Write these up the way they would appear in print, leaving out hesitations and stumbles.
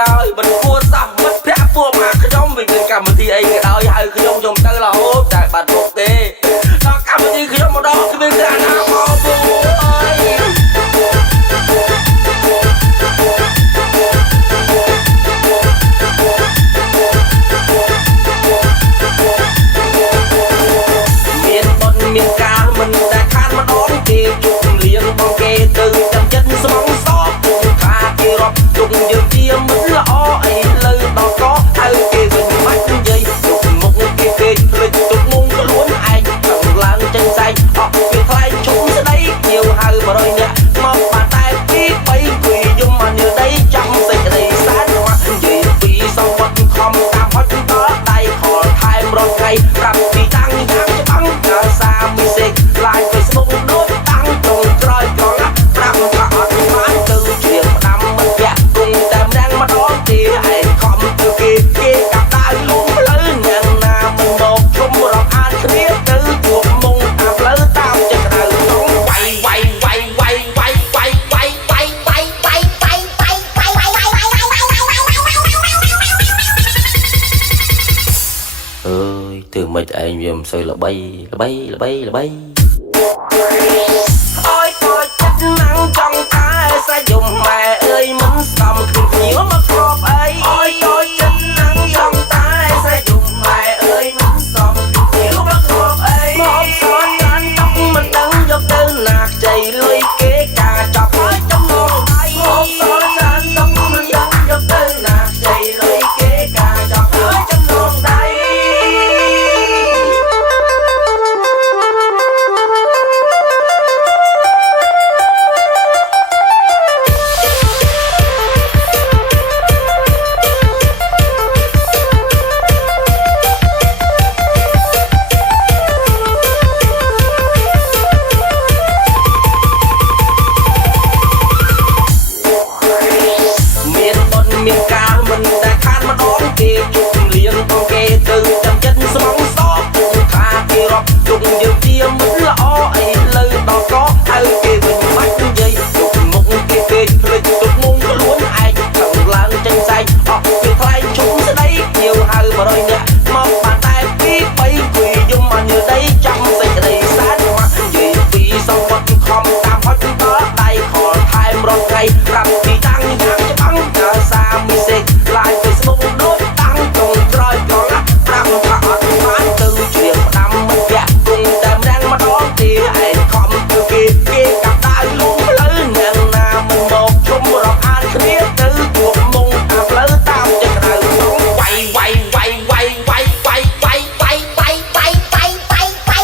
ដោយមិនគួរសោះមិត្តភក្តិពួកមកខ្ញុំវិញមានកម្មវិធីអីក៏ដោយហៅខ្ញុំខ្ញុំទៅរហូតតែបាត់មុខទេដល់កម្មវិធីខ្ញុំម្ដងគ្មានការណាមកពួកអើយមានបុណ្យមានការមិនដែលខានម្ដងទេជុំលៀងបងគេទៅចាំចិត្តស្មងសពពុំខាគេរាប់ទុកយើងជាមិត្តល្អអីលើដល់កហៅគេវិញមិននិយាយទុកមុខគេពេកភ្លេចទុកមុំខ្លួនឯងខាងឡើងចេញស្អែកអស់វាថ្លៃជុំស្ដីញៀវហៅ100នាក់មកបានតែ2 3ពីយំមកញើដីចាំសេចក្ដីសែនមកនិយាយពីសង្វត្តខំតាមហត់ដល់ដៃខលថែមរត់ថ្ងៃប្រាប់ពីតាំងយ៉ាងច្បាំងដល់សាមីសេកឡាយ Facebook ដូចតាំងត្រង់ក្រោយក្រឡាប្រាប់ថាអត់បានទៅជាផ្ដាំមិនពាក់គុំតែម្ដងម្ដងទេឯងខំទៅគេកាប់ដៅលងផ្លូវយ៉ាងណាមិនមកជុំរកអានគ្នាទៅជួបមុងតាមផ្លូវតាមចិត្តដៅក្នុងវាយវាយវាយវាយវាយវាយវាយវាយវាយវាយវាយវាយវាយវាយវាយវាយវាយអើយធ្វើមិនឯងវាមិនសូវល្បីអើយក៏ចិត្តណាំងចង់តែសាយំម៉ែអើយមិនសមគ្នាភ្ញៀវមកគ្របអីអើយក៏ចិត្តណាំងចង់តែសាយំម៉ែអើយមិនសមគ្នាភ្ញៀវមកគ្របអីមកសនកាន់តុកមិនដឹងយកទៅណាខ្ចីលុយគេការចាប់ហើយចំនួនដៃមកសនកាន់តុកមិនដឹងយកទៅណាខ្ចីលុយគេការចាប់ហើយចំនួនដៃមានការមិនដែលខានម្ដងគេជុំលៀងបងគេទៅចាំចិត្តស្មងសពពុំខាគេរាប់ទុកយើងជាមិត្តល្អអីលើដល់កហៅគេវិញមិននិយាយទុកមុខគេពេកភ្លេចទុកមុំខ្លួនឯងខាងឡើងចេញស្អែកអស់វាថ្លៃជុំស្ដីញៀវហៅ100នាក់មកបានតែ2 3ពីយំមកញើដីចាំសេចក្ដីសែនមកនិយាយពីសង្វត្តខំតាមហត់ដល់ដៃខលថែមរត់ថ្ងៃប្រាប់ពីតាំងយ៉ាងច្បាំងដល់សាមីសេកឡាយ Facebook ដូចតាំងត្រង់ក្រោយក្រឡាប្រាប់ថាអត់បានទៅជាផ្ដាំមិនពាក់គុំតែម្ដងម្ដងទេឯងខំទៅគេកាប់ដៅលងផ្លូវយ៉ាងណាមិនមកជុំរកអានគ្នាទៅជួបមុងតាមផ្លូវតាមចិត្តដៅក្នុងវាយវាយវាយវាយវាយវាយវាយវាយវាយវាយវាយវាយវាយវាយវាយវាយវាយវាយ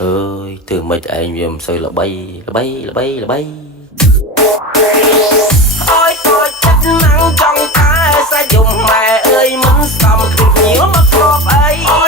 អើយធ្វើមិនឯងវាមិនសូវល្បីអើយក៏ចិត្តណាំងចង់តែសាយំម៉ែអើយមិនសមគ្នាភ្ញៀវមកគ្របអី